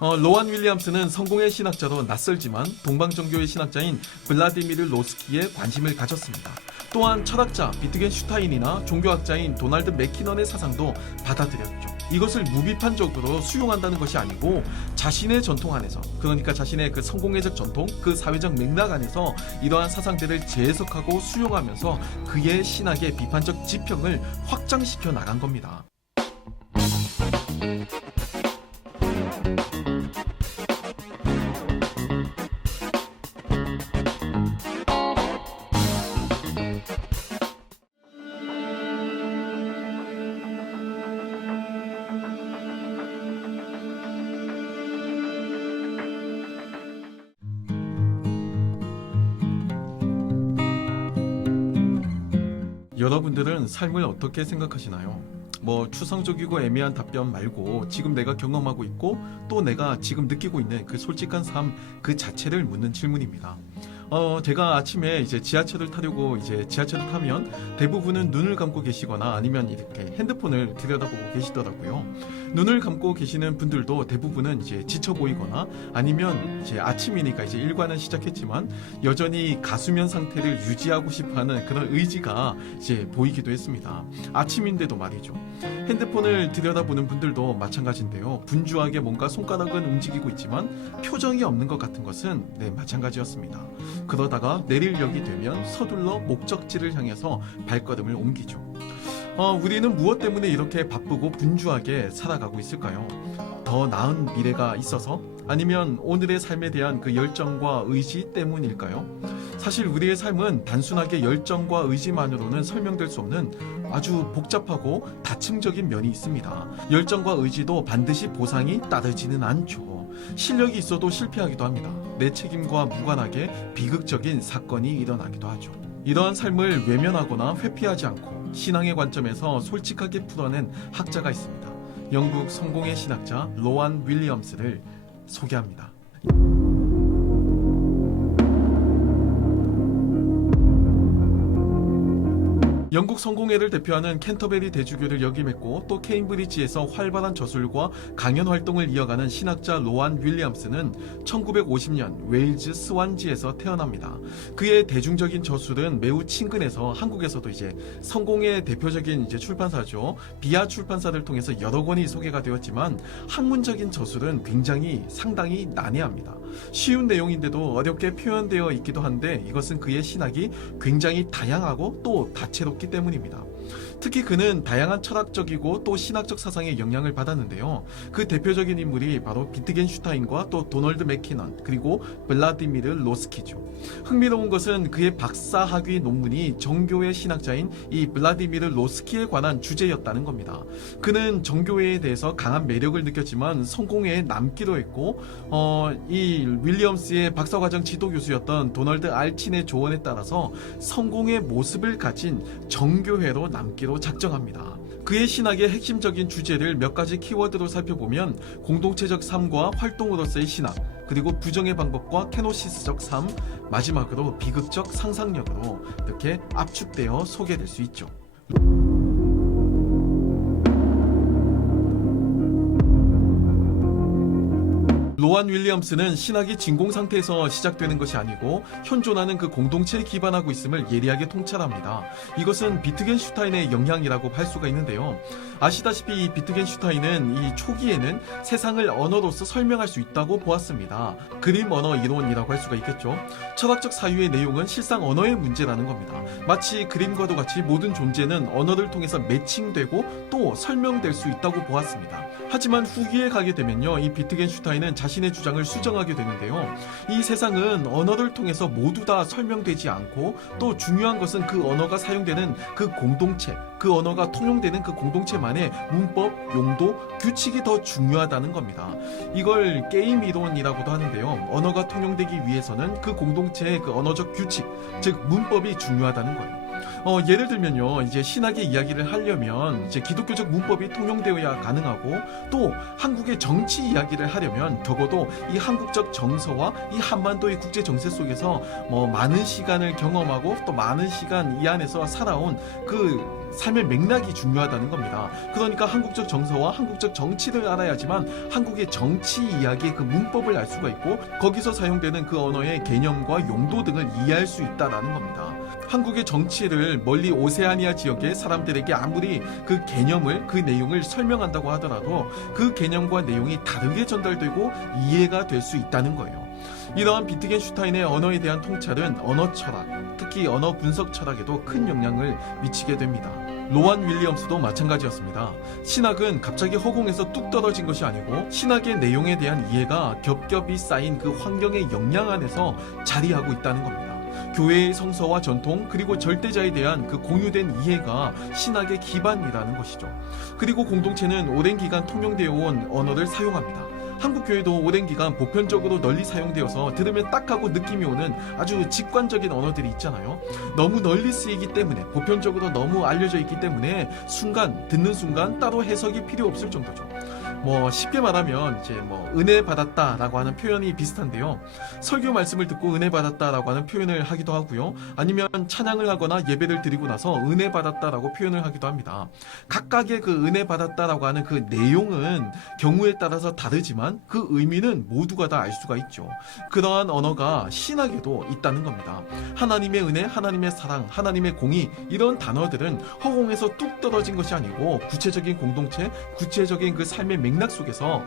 로안 윌리엄스는 성공의 신학자로 낯설지만 동방정교의 신학자인 블라디미르 로스키에 관심을 가졌습니다. 또한 철학자 비트겐슈타인이나 종교학자인 도널드 맥키넌의 사상도 받아들였죠. 이것을 무비판적으로 수용한다는 것이 아니고 자신의 전통 안에서, 그러니까 자신의 그 성공회적 전통, 그 사회적 맥락 안에서 이러한 사상들을 재해석하고 수용하면서 그의 신학의 비판적 지평을 확장시켜 나간 겁니다. 여러분들은 삶을 어떻게 생각하시나요? 추상적이고 애매한 답변 말고 지금 내가 경험하고 있고 또 내가 지금 느끼고 있는 그 솔직한 삶 그 자체를 묻는 질문입니다. 제가 아침에 이제 지하철을 타려고 지하철을 타면 대부분은 눈을 감고 계시거나 아니면 이렇게 핸드폰을 들여다보고 계시더라고요. 눈을 감고 계시는 분들도 대부분은 이제 지쳐 보이거나 아니면 이제 아침이니까 이제 일과는 시작했지만 여전히 가수면 상태를 유지하고 싶어하는 그런 의지가 이제 보이기도 했습니다. 아침인데도 말이죠. 핸드폰을 들여다보는 분들도 마찬가지인데요. 분주하게 뭔가 손가락은 움직이고 있지만 표정이 없는 것 같은 것은 마찬가지였습니다. 그러다가 내릴역이 되면 서둘러 목적지를 향해서 발걸음을 옮기죠. 우리는 무엇 때문에 이렇게 바쁘고 분주하게 살아가고 있을까요? 더 나은 미래가 있어서? 아니면 오늘의 삶에 대한 그 열정과 의지 때문일까요? 사실 우리의 삶은 단순하게 열정과 의지만으로는 설명될 수 없는 아주 복잡하고 다층적인 면이 있습니다. 열정과 의지도 반드시 보상이 따르지는 않죠. 실력이 있어도 실패하기도 합니다. 내 책임과 무관하게 비극적인 사건이 일어나기도 하죠. 이러한 삶을 외면하거나 회피하지 않고 신앙의 관점에서 솔직하게 풀어낸 학자가 있습니다. 영국 성공의 신학자 로안 윌리엄스를 소개합니다. 영국 성공회를 대표하는 캔터베리 대주교를 역임했고 또 케임브리지에서 활발한 저술과 강연 활동을 이어가는 신학자 로안 윌리엄스는 1950년 웨일즈 스완지에서 태어납니다. 그의 대중적인 저술은 매우 친근해서 한국에서도 이제 성공의 대표적인 출판사죠. 비아 출판사를 통해서 여러 권이 소개가 되었지만 학문적인 저술은 상당히 난해합니다. 쉬운 내용인데도 어렵게 표현되어 있기도 한데 이것은 그의 신학이 굉장히 다양하고 또 다채롭기 때문입니다. 특히 그는 다양한 철학적이고 또 신학적 사상의 영향을 받았는데요. 그 대표적인 인물이 바로 비트겐슈타인과 또 도널드 맥키넌 그리고 블라디미르 로스키죠. 흥미로운 것은 그의 박사학위 논문이 정교회 신학자인 이 블라디미르 로스키에 관한 주제였다는 겁니다. 그는 정교회에 대해서 강한 매력을 느꼈지만 성공회에 남기로 했고 이 윌리엄스의 박사과정 지도교수였던 도널드 알친의 조언에 따라서 성공의 모습을 가진 정교회로 남기로 작정합니다. 그의 신학의 핵심적인 주제를 몇 가지 키워드로 살펴보면 공동체적 삶과 활동으로서의 신학, 그리고 부정의 방법과 케노시스적 삶, 마지막으로 비극적 상상력으로 이렇게 압축되어 소개될 수 있죠. 로안 윌리엄스는 신학이 진공 상태에서 시작되는 것이 아니고 현존하는 그 공동체에 기반하고 있음을 예리하게 통찰합니다. 이것은 비트겐슈타인의 영향이라고 할 수가 있는데요. 아시다시피 이 비트겐슈타인은 이 초기에는 세상을 언어로서 설명할 수 있다고 보았습니다. 그림 언어 이론이라고 할 수가 있겠죠. 철학적 사유의 내용은 실상 언어의 문제라는 겁니다. 마치 그림과도 같이 모든 존재는 언어를 통해서 매칭되고 또 설명될 수 있다고 보았습니다. 하지만 후기에 가게 되면요, 이 비트겐슈타인은 자신의 주장을 수정하게 되는데요. 이 세상은 언어를 통해서 모두 다 설명되지 않고 또 중요한 것은 그 언어가 사용되는 그 공동체, 그 언어가 통용되는 그 공동체만의 문법, 용도, 규칙이 더 중요하다는 겁니다. 이걸 게임 이론이라고도 하는데요. 언어가 통용되기 위해서는 그 공동체의 그 언어적 규칙, 즉 문법이 중요하다는 거예요. 예를 들면요, 이제 신학의 이야기를 하려면 이제 기독교적 문법이 통용되어야 가능하고 또 한국의 정치 이야기를 하려면 적어도 이 한국적 정서와 이 한반도의 국제 정세 속에서 많은 시간을 경험하고 또 많은 시간 이 안에서 살아온 그 삶의 맥락이 중요하다는 겁니다. 그러니까 한국적 정서와 한국적 정치를 알아야지만 한국의 정치 이야기의 그 문법을 알 수가 있고 거기서 사용되는 그 언어의 개념과 용도 등을 이해할 수 있다라는 겁니다. 한국의 정치를 멀리 오세아니아 지역의 사람들에게 아무리 그 개념을, 그 내용을 설명한다고 하더라도 그 개념과 내용이 다르게 전달되고 이해가 될 수 있다는 거예요. 이러한 비트겐슈타인의 언어에 대한 통찰은 언어 철학, 특히 언어 분석 철학에도 큰 영향을 미치게 됩니다. 로완 윌리엄스도 마찬가지였습니다. 신학은 갑자기 허공에서 뚝 떨어진 것이 아니고 신학의 내용에 대한 이해가 겹겹이 쌓인 그 환경의 영향 안에서 자리하고 있다는 겁니다. 교회의 성서와 전통 그리고 절대자에 대한 그 공유된 이해가 신학의 기반이라는 것이죠. 그리고 공동체는 오랜 기간 통용되어 온 언어를 사용합니다. 한국교회도 오랜 기간 보편적으로 널리 사용되어서 들으면 딱 하고 느낌이 오는 아주 직관적인 언어들이 있잖아요. 너무 널리 쓰이기 때문에, 보편적으로 너무 알려져 있기 때문에 듣는 순간 따로 해석이 필요 없을 정도죠. 쉽게 말하면 이제 은혜 받았다라고 하는 표현이 비슷한데요. 설교 말씀을 듣고 은혜 받았다라고 하는 표현을 하기도 하고요. 아니면 찬양을 하거나 예배를 드리고 나서 은혜 받았다라고 표현을 하기도 합니다. 각각의 그 은혜 받았다라고 하는 그 내용은 경우에 따라서 다르지만 그 의미는 모두가 다 알 수가 있죠. 그러한 언어가 신학에도 있다는 겁니다. 하나님의 은혜, 하나님의 사랑, 하나님의 공의 이런 단어들은 허공에서 뚝 떨어진 것이 아니고 구체적인 공동체, 구체적인 그 삶의 맥락 속에서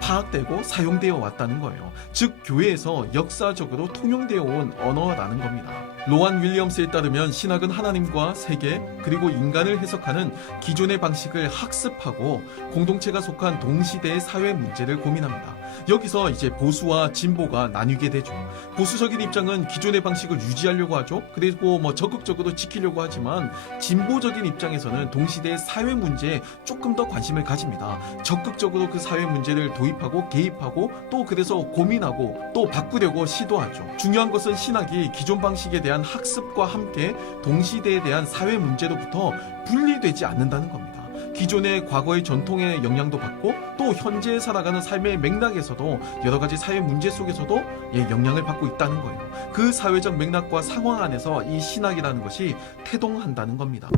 파악되고 사용되어 왔다는 거예요. 즉 교회에서 역사적으로 통용되어 온 언어라는 겁니다. 로완 윌리엄스에 따르면 신학은 하나님과 세계 그리고 인간을 해석하는 기존의 방식을 학습하고 공동체가 속한 동시대의 사회 문제를 고민합니다. 여기서 이제 보수와 진보가 나뉘게 되죠. 보수적인 입장은 기존의 방식을 유지하려고 하죠. 그리고 적극적으로 지키려고 하지만 진보적인 입장에서는 동시대의 사회 문제에 조금 더 관심을 가집니다. 적극적으로 그 사회 문제를 도입하고 개입하고 또 그래서 고민하고 또 바꾸려고 시도하죠. 중요한 것은 신학이 기존 방식에 대한 학습과 함께 동시대에 대한 사회 문제로부터 분리되지 않는다는 겁니다. 기존의 과거의 전통의 영향도 받고 또 현재 살아가는 삶의 맥락에서도 여러 가지 사회 문제 속에서도 영향을 받고 있다는 거예요. 그 사회적 맥락과 상황 안에서 이 신학이라는 것이 태동한다는 겁니다.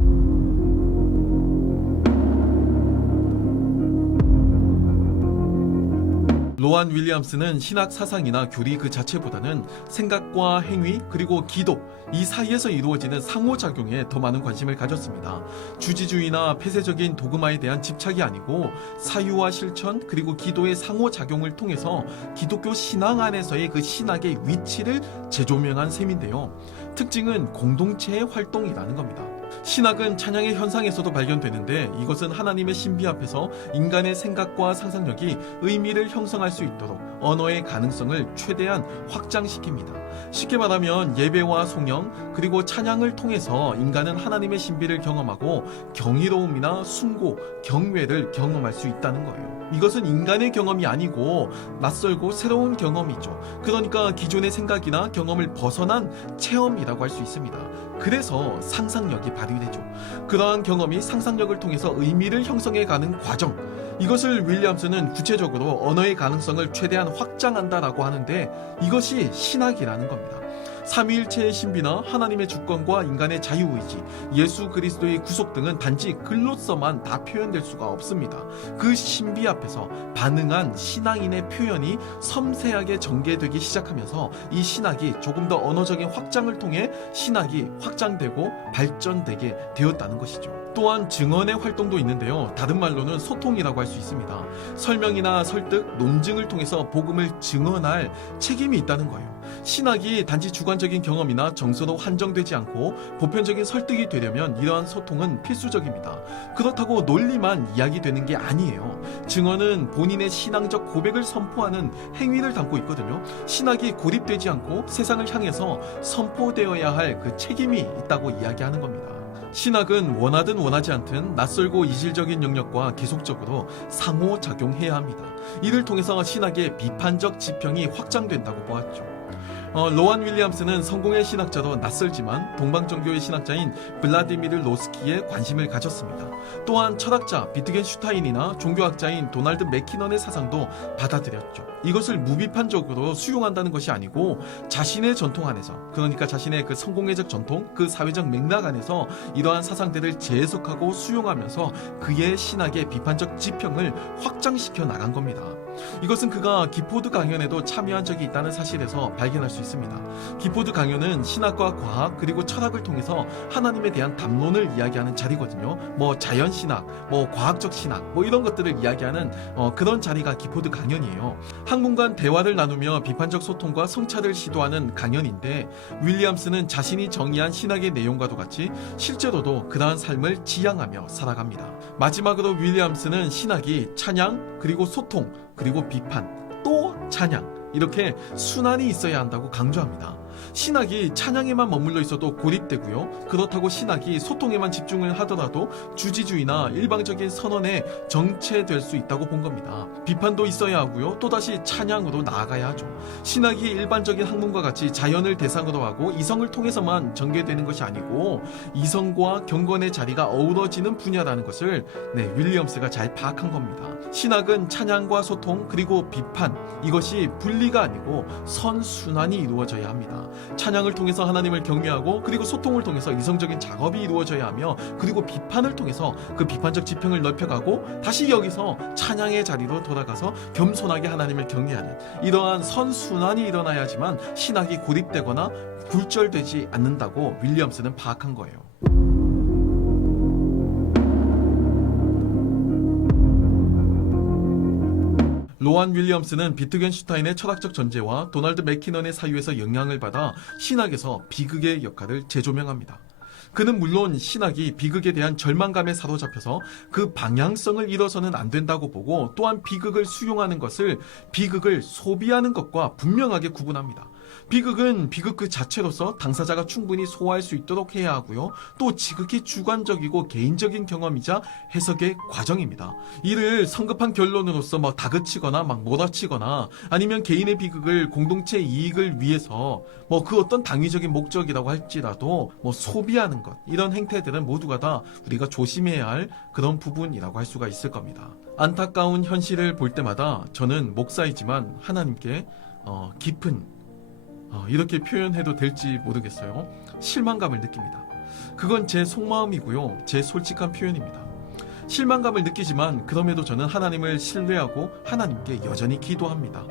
로완 윌리엄스는 신학 사상이나 교리 그 자체보다는 생각과 행위 그리고 기도 이 사이에서 이루어지는 상호작용에 더 많은 관심을 가졌습니다. 주지주의나 폐쇄적인 도그마에 대한 집착이 아니고 사유와 실천 그리고 기도의 상호작용을 통해서 기독교 신앙 안에서의 그 신학의 위치를 재조명한 셈인데요. 특징은 공동체의 활동이라는 겁니다. 신학은 찬양의 현상에서도 발견되는데 이것은 하나님의 신비 앞에서 인간의 생각과 상상력이 의미를 형성할 수 있도록 언어의 가능성을 최대한 확장시킵니다. 쉽게 말하면 예배와 송영 그리고 찬양을 통해서 인간은 하나님의 신비를 경험하고 경이로움이나 숭고, 경외를 경험할 수 있다는 거예요. 이것은 인간의 경험이 아니고 낯설고 새로운 경험이죠. 그러니까 기존의 생각이나 경험을 벗어난 체험이라고 할 수 있습니다. 그래서 상상력이 발휘되죠. 그러한 경험이 상상력을 통해서 의미를 형성해가는 과정, 이것을 윌리엄스는 구체적으로 언어의 가능성을 최대한 확장한다라고 하는데 이것이 신학이라는 겁니다. 삼위일체의 신비나 하나님의 주권과 인간의 자유의지, 예수 그리스도의 구속 등은 단지 글로서만 다 표현될 수가 없습니다. 그 신비 앞에서 반응한 신앙인의 표현이 섬세하게 전개되기 시작하면서 이 신학이 조금 더 언어적인 확장을 통해 신학이 확장되고 발전되게 되었다는 것이죠. 또한 증언의 활동도 있는데요. 다른 말로는 소통이라고 할 수 있습니다. 설명이나 설득, 논증을 통해서 복음을 증언할 책임이 있다는 거예요. 신학이 단지 주관적인 경험이나 정서로 한정되지 않고 보편적인 설득이 되려면 이러한 소통은 필수적입니다. 그렇다고 논리만 이야기되는 게 아니에요. 증언은 본인의 신앙적 고백을 선포하는 행위를 담고 있거든요. 신학이 고립되지 않고 세상을 향해서 선포되어야 할 그 책임이 있다고 이야기하는 겁니다. 신학은 원하든 원하지 않든 낯설고 이질적인 영역과 계속적으로 상호작용해야 합니다. 이를 통해서 신학의 비판적 지평이 확장된다고 보았죠. 로안 윌리엄스는 성공의 신학자로 낯설지만 동방종교의 신학자인 블라디미르 로스키에 관심을 가졌습니다. 또한 철학자 비트겐슈타인이나 종교학자인 도널드 맥키넌의 사상도 받아들였죠. 이것을 무비판적으로 수용한다는 것이 아니고 자신의 전통 안에서, 그러니까 자신의 그 성공회적 전통, 그 사회적 맥락 안에서 이러한 사상들을 재해석하고 수용하면서 그의 신학의 비판적 지평을 확장시켜 나간 겁니다. 이것은 그가 기포드 강연에도 참여한 적이 있다는 사실에서 발견할 수 있습니다. 기포드 강연은 신학과 과학 그리고 철학을 통해서 하나님에 대한 담론을 이야기하는 자리거든요. 뭐 자연신학, 뭐 과학적 신학, 뭐 이런 것들을 이야기하는 그런 자리가 기포드 강연이에요. 학문 간 대화를 나누며 비판적 소통과 성찰을 시도하는 강연인데, 윌리엄스는 자신이 정의한 신학의 내용과도 같이 실제로도 그러한 삶을 지향하며 살아갑니다. 마지막으로 윌리엄스는 신학이 찬양, 그리고 소통, 그리고 비판, 또 찬양, 이렇게 순환이 있어야 한다고 강조합니다. 신학이 찬양에만 머물러 있어도 고립되고요. 그렇다고 신학이 소통에만 집중을 하더라도 주지주의나 일방적인 선언에 정체될 수 있다고 본 겁니다. 비판도 있어야 하고요. 또다시 찬양으로 나아가야 하죠. 신학이 일반적인 학문과 같이 자연을 대상으로 하고 이성을 통해서만 전개되는 것이 아니고 이성과 경건의 자리가 어우러지는 분야라는 것을 윌리엄스가 잘 파악한 겁니다. 신학은 찬양과 소통 그리고 비판, 이것이 분리가 아니고 선순환이 이루어져야 합니다. 찬양을 통해서 하나님을 경외하고, 그리고 소통을 통해서 이성적인 작업이 이루어져야 하며, 그리고 비판을 통해서 그 비판적 지평을 넓혀가고 다시 여기서 찬양의 자리로 돌아가서 겸손하게 하나님을 경외하는 이러한 선순환이 일어나야지만 신학이 고립되거나 굴절되지 않는다고 윌리엄스는 파악한 거예요. 로안 윌리엄스는 비트겐슈타인의 철학적 전제와 도널드 맥키넌의 사유에서 영향을 받아 신학에서 비극의 역할을 재조명합니다. 그는 물론 신학이 비극에 대한 절망감에 사로잡혀서 그 방향성을 잃어서는 안 된다고 보고, 또한 비극을 수용하는 것을 비극을 소비하는 것과 분명하게 구분합니다. 비극은 비극 그 자체로서 당사자가 충분히 소화할 수 있도록 해야 하고요. 또 지극히 주관적이고 개인적인 경험이자 해석의 과정입니다. 이를 성급한 결론으로서 다그치거나 몰아치거나, 아니면 개인의 비극을 공동체 이익을 위해서 그 어떤 당위적인 목적이라고 할지라도 소비하는 것, 이런 행태들은 모두가 다 우리가 조심해야 할 그런 부분이라고 할 수가 있을 겁니다. 안타까운 현실을 볼 때마다 저는 목사이지만 하나님께 깊은, 이렇게 표현해도 될지 모르겠어요, 실망감을 느낍니다. 그건 제 속마음이고요, 제 솔직한 표현입니다. 실망감을 느끼지만 그럼에도 저는 하나님을 신뢰하고 하나님께 여전히 기도합니다.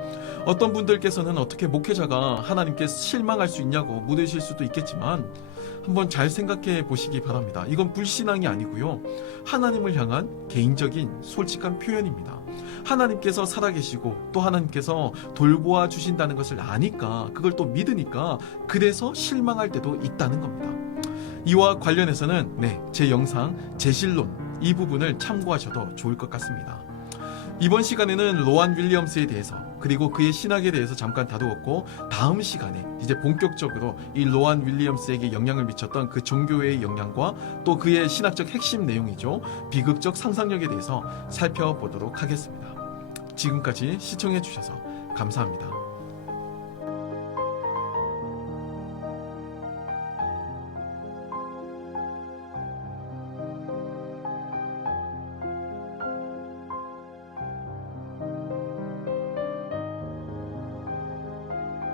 어떤 분들께서는 어떻게 목회자가 하나님께 실망할 수 있냐고 물으실 수도 있겠지만, 한번 잘 생각해 보시기 바랍니다. 이건 불신앙이 아니고요, 하나님을 향한 개인적인 솔직한 표현입니다. 하나님께서 살아계시고 또 하나님께서 돌보아 주신다는 것을 아니까, 그걸 또 믿으니까, 그래서 실망할 때도 있다는 겁니다. 이와 관련해서는 제 영상 제실론 이 부분을 참고하셔도 좋을 것 같습니다. 이번 시간에는 로안 윌리엄스에 대해서, 그리고 그의 신학에 대해서 잠깐 다루었고, 다음 시간에 이제 본격적으로 이 로안 윌리엄스에게 영향을 미쳤던 그 종교의 영향과 또 그의 신학적 핵심 내용이죠, 비극적 상상력에 대해서 살펴보도록 하겠습니다. 지금까지 시청해 주셔서 감사합니다.